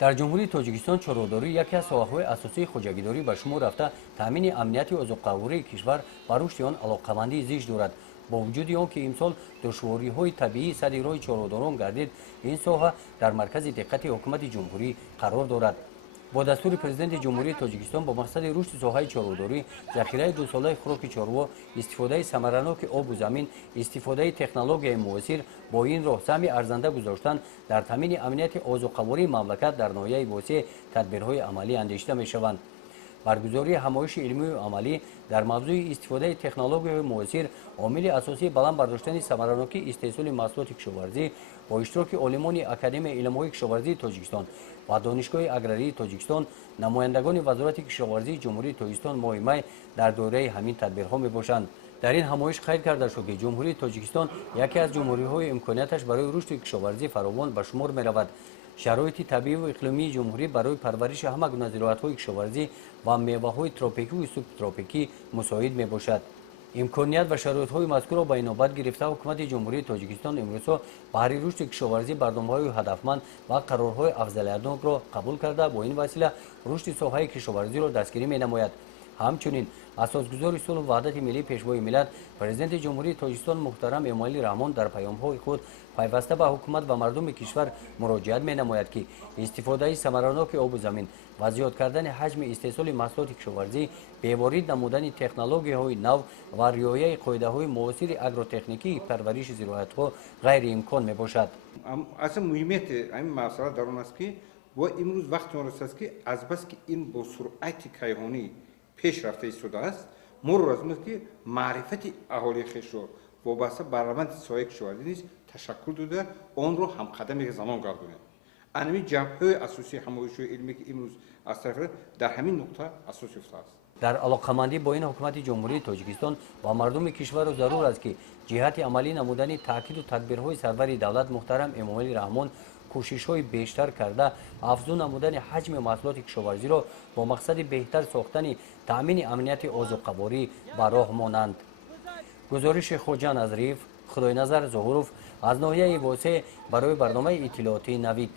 дар ҷумҳурии тоҷикистон чородорӣ яке аз соҳаҳои асосии хоҷагидорӣ ба шумор рафта таъмини амнияти озуқавурии кишвар ва рушди он алоқамандии зист дорад. бо вуҷуди он ки имсол душвориҳои табиӣ садди роҳи чородорон гардид, ин соҳа дар маркази диққати ҳукумати ҷумҳурӣ қарор дорад. бо дастури президенти ҷумҳурии тоҷикистон бо мақсади рушди соҳаи чородорӣ, захираи дусолаи хӯроки чорво, истифодаи самараноки обу замин, истифодаи технологияи муосир, бо ин роҳ саҳми арзанда гузоштан дар таъмини амнияти озуқавории мамлакат дар ноҳияи восеъ тадбирҳои амалӣ андешида мешаванд. баргузории ҳамоиши илмию амалӣ дар мавзӯи истифодаи технологияҳои муосир омили асосии баланд бардоштани самаранокии истеҳсоли маҳсулоти кишоварзӣ бо иштироки олимони академияи илмҳои кишоварзии тоҷикистон ва донишгоҳи аграрии тоҷикистон, намояндагони вазорати кишоварзии ҷумҳурии тоҷикистон моҳи май дар доираи ҳамин тадбирҳо мебошанд. дар ин ҳамоиш қайд карда шуд, ки ҷумҳурии тоҷикистон яке аз ҷумҳуриҳои имконияташ барои рушди кишоварзӣ фаровон ба шумор меравад. шароити табииву иқлимии ҷумҳурӣ барои парвариши ҳама гуна зироатҳои кишоварзӣ ва меваҳои тропикиву субтропикӣ мусоид мебошад. имконият ва шароитҳои мазкурро ба инобат гирифта ҳукумати ҷумҳурии тоҷикистон имрӯзҳо баҳри рушди кишоварзӣ барномаҳои ҳадафманд ва қарорҳои афзалиятнокро қабул карда, бо ин васила рушди соҳаи кишоварзиро дастгирӣ менамояд. ҳамчунин асосгузори сулҳу ваҳдати миллӣ пешвои миллат президенти ҷумҳурии тоҷикистон муҳтарам эмомалӣ раҳмон дар паёмҳои худ пайваста ба ҳукумат ва мардуми кишвар муроҷиат менамояд, ки истифодаи самараноки обу замин ва зиёд кардани ҳаҷми истеҳсоли маҳсулоти кишоварзӣ, беворид намудани технологияҳои нав ва риояи қоидаҳои муосири агротехникии парвариши зироатҳо ғайриимкон мебошад. асл муҳимияти ҳамин масъала дар он аст ки ва имрӯз вақти он расидаст ки азбаски ин бо суръати кайҳонӣ пеш рафта истодааст, мо лозим ки маърифати аҳолии хешро вобаста ба раванди соҳаи кишоварзӣ низ ташаккул дода онро ҳамқадами замон гардонем. анами ҷабҳаи асосии ҳамоишҳои илмӣ ки имрӯз аз тараф дар ҳамин нуқта асос ёфтааст. дар алоқамандӣ бо ин ҳукумати ҷумҳурии тоҷикистон ва мардуми кишвару зарур аст ки ҷиҳати амалӣ намудани таъкиду тадбирҳои сарвари давлат муҳтарам эмомалӣ раҳмон кӯшишҳои бештар карда афзун намудани ҳаҷми маҳсулоти кишоварзиро бо мақсади беҳтар сохтани таъмини амнияти озуқаворӣ ба роҳ монанд. гузориши хоҷа назриев, худойназар зуҳуров аз ноҳияи восеъ барои барномаи иттилоотии Навид.